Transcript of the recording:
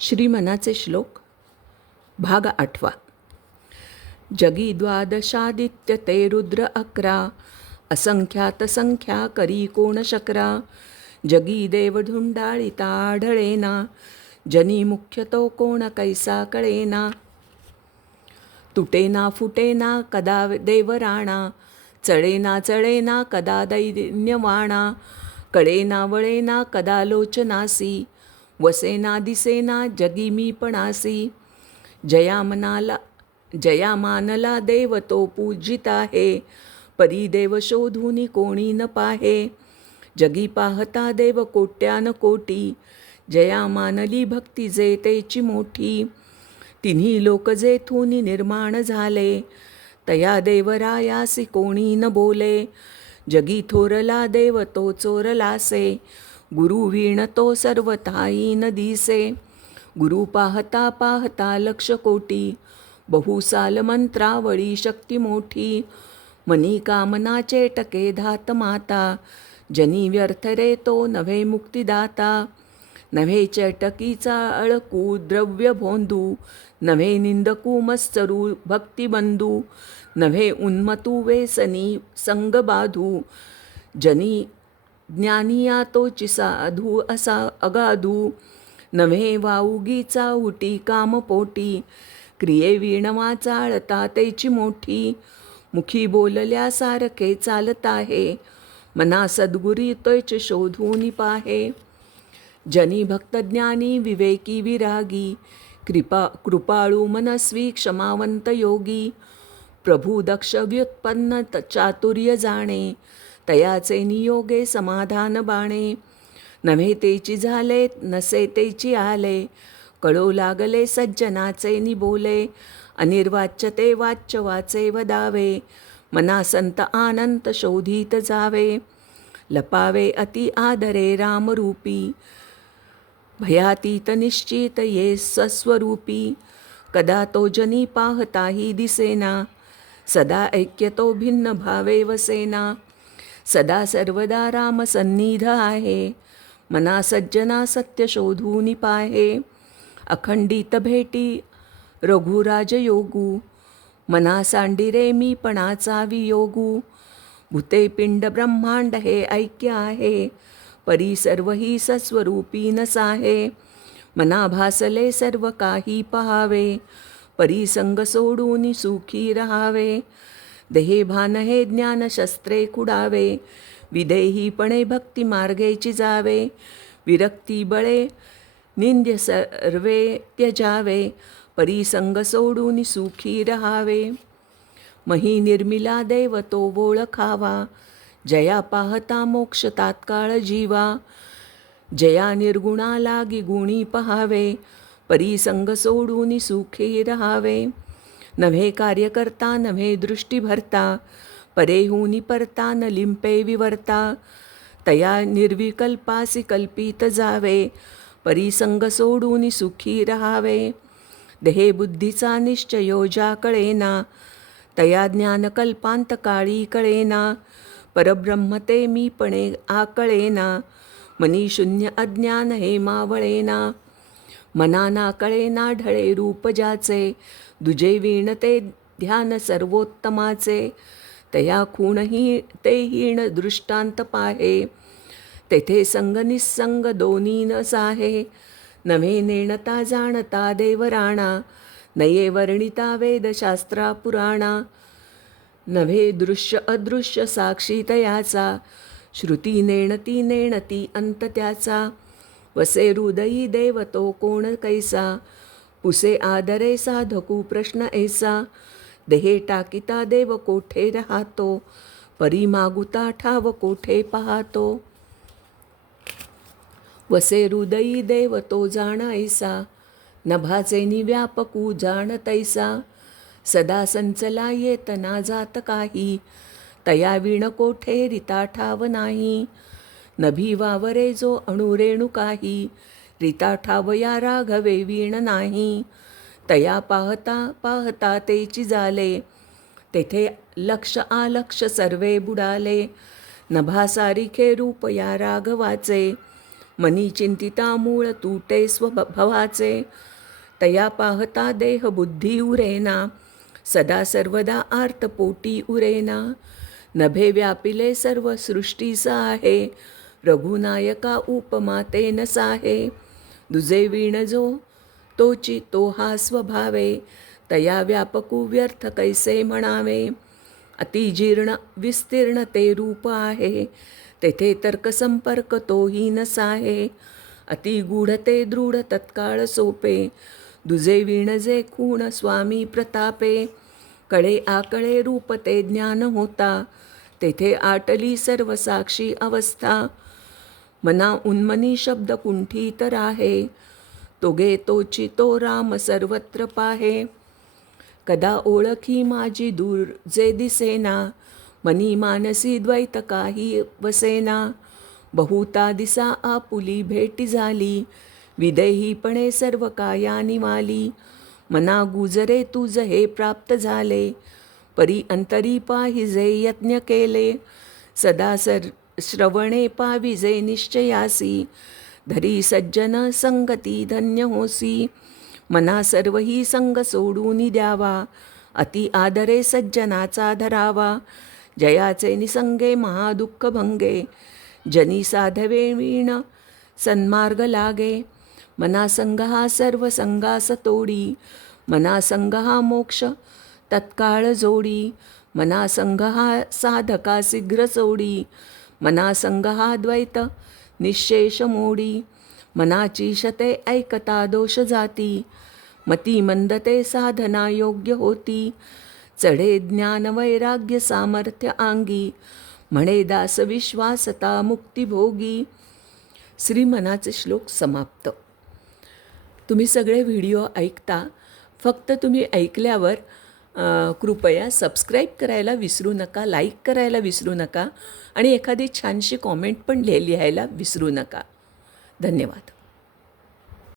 श्रीमनाचे श्लोक भाग आठवा. जगी द्वादशादित्य ते रुद्र अकरा असंख्यात संख्या करी कोण शकरा. जगी देवधुंडाळिता आढळेना जनी मुख्य तो कोण कैसा कळेना. तुटेना फुटेना कदा देवराणा चळेना चळेना कदा दैन्यवाणा कळेना वळेना कदा लोचनासी वसेना दिसेना जगी मी पणासी जया मनाला जया मानला देव तो पूजित आहे. परी देव शोधून कोणी न पाहे. जगी पाहता देव कोट्यान कोटी. जया मानली भक्ती जे तेची मोठी. तिन्ही लोक जेथून निर्माण झाले. तया देवरायासी कोणी न बोले. जगी थोरला देव तो चोरलासे. गुरुवीण तो सर्वथाई न दिसे गुरु पाहता पाहता लक्ष कोटी। बहुसाल मंत्रावळी शक्ती मोठी। मनी कामनाचे टके धात माता। जनी व्यर्थ रे तो नव्हे मुक्तिदाता। नव्हे चटकीचा अळकू द्रव्य भोंदू। नव्हे निंदकू मत्सरू भक्तिबंधू। नव्हे उन्मतू वेसनी संगबाधू जनी ज्ञानिया तोची साधू असा अगाधू. नव्हे वाऊगीचा उटी कामपोटी क्रिये विणवा चाळता तेची मोठी. मुखी बोलल्या सारखे चालत आहे मना सद्गुरी तैच शोधून पाहे. जनी भक्तज्ञानी विवेकी विरागी. कृपा कृपाळू मनस्वी क्षमावंत योगी. प्रभू दक्ष व्युत्पन्न त- चातुर्य जाणे. तयाचे नियोगे समाधान बाणे. नव्हे तेची झाले नसे तेची आले. कळू लागले सज्जनाचे निबोले. अनिर्वाच्य ते वाच्य वाचे वदावे. मनासंत आनंत शोधित जावे. लपावे अति आदरे रामरूपी. भयातीत निश्चित ये सस्वरूपी कदा तो जनी पाहताही दिसेना. सदा ऐक्यतो भिन्न भावे वसेना. सदा सर्वदा राम सन्निध आहे. मना सज्जना सत्य शोधून पाहे. अखंडित भेटी रघुराज योगू. मना सांडिरे मी पणाचा वियोगू. भूते पिंड ब्रह्मांड हे ऐक्य आहे. परी सर्व ही सस्वरूपी नसाहे. मना भासले सर्व काही पहावे. परी संग सोडून सुखी रहावे. देहे भान हे ज्ञान शस्त्रे कुडावे विदेहीपणे भक्ती मार्गेची जावे विरक्ती बळे निंद्य सर्वे त्यजावे परिसंग सोडून सुखी रहावे. मही निर्मिला देव तो ओळखावा जया पाहता मोक्ष तात्काळ जीवा जया निर्गुणा लागी गुणी पहावे परिसंग सोडून सुखी रहावे. नव्हे कार्यकर्ता नव्हे दृष्टी भरता परेहूनी परता न लिंपे विवर्ता। तया निर्विकल्पासी कल्पित जावे परिसंग सोडून सुखी रहावे। देहे बुद्धीचा निश्चयो ज्या कळेना तया ज्ञानकल्पांत काळी कळेना परब्रह्मते मीपणे आकळेना मनी शून्य अज्ञान हे मावळेना। मनाना कळे ढळे रूप ज्याचे दुजे वीण ते ध्यान सर्वोत्तमाचे तया खूणही ते हीण दृष्टांत पाहे तेथे संग निस्संग दोन्ही न साहे नव्हे नेणता जाणता देवराणा नये वर्णिता वेदशास्त्रा पुराणा नव्हे दृश्य अदृश्य साक्षी तयाचा श्रुती नेणती नेणती अंत त्याचा वसे हृदयी देवतो कोण कैसा? पुसे आदरे साधकू प्रश्न ऐसा? देहे टाकिता देव कोठे राहतो? परी मागुता ठाव कोठे पाहतो? वसे हृदयी देव तो जाण ऐसा? नभाचे निव्यापकू जाण तैसा? सदा संचला येत ना जात काही? तया विण कोठे रिता ठाव नाही? नभी वावरे जो अणुरेणू काही रिता ठावया राघवे वीण नाही. तया पाहता पाहता तेची जाले तेथे लक्ष आलक्ष सर्वे बुडाले. नभासारिखे रूप या राघवाचे मनी चिंतिता मूळ तुटे स्वभवाचे. तया पाहता देह बुद्धी उरेना सदा सर्वदा आर्तपोटी उरेना. नभे व्यापिले सर्व सृष्टीचा आहे रघुनायका उपमा ते न साहे। दुजे वीण जो तोची तो हा स्वभावे। तया व्यापकू व्यर्थ कैसे म्हणावे। अतिजीर्ण विस्तीर्ण ते रूप आहे। तेथे तर्कसंपर्क तोही नसाहे अतिगूढ ते दृढ तत्काळ सोपे। दुजे विणजे खूण स्वामी प्रतापे। कळे आकळे रूप ते ज्ञान होता। तेथे आटली सर्व साक्षी अवस्था। मना उन्मनी शब्द कुंठी तर आहे. तोगे तोची तो राम सर्वत्र पाहे. कदा ओळखी माझी दूर जे दिसेना. मनी मानसी द्वैत काही वसेना. बहुता दिसा आपुली भेटी झाली. विदेहीपणे सर्व काया निवाली. मना गुजरे तुझ हे प्राप्त झाले. परी अंतरी पाहिजे यत्न केले. सदा सर श्रवणे पाविजे निश्चयासी धरी सज्जन संगती धन्य होसी। मना सर्वही संग सोडून द्यावा अति आदरे सज्जनाचा धरावा। जयाचे निसंगे महादुःख भंगे जनी साधवे वीण सन्मार्ग लागे। मनासंग हा सर्व संगास तोडी मनासंग हा मोक्ष तत्काळ जोडी। मनासंग हा साधका शीघ्र सोडी मनासंग हा द्वैत निशेष मोडी मनाची शते ऐकता दोष जाती मती मंदते साधना योग्य होती चढे ज्ञान वैराग्य सामर्थ्य आंगी म्हणे दास विश्वासता मुक्तिभोगी श्रीमनाचे श्लोक समाप्त. तुम्ही सगळे व्हिडिओ ऐकता फक्त तुम्ही ऐकल्यावर कृपया सबस्क्राईब करायला विसरू नका लाईक करायला विसरू नका आणि एखादी छानशी कॉमेंट पण लिह लिहायला विसरू नका. धन्यवाद.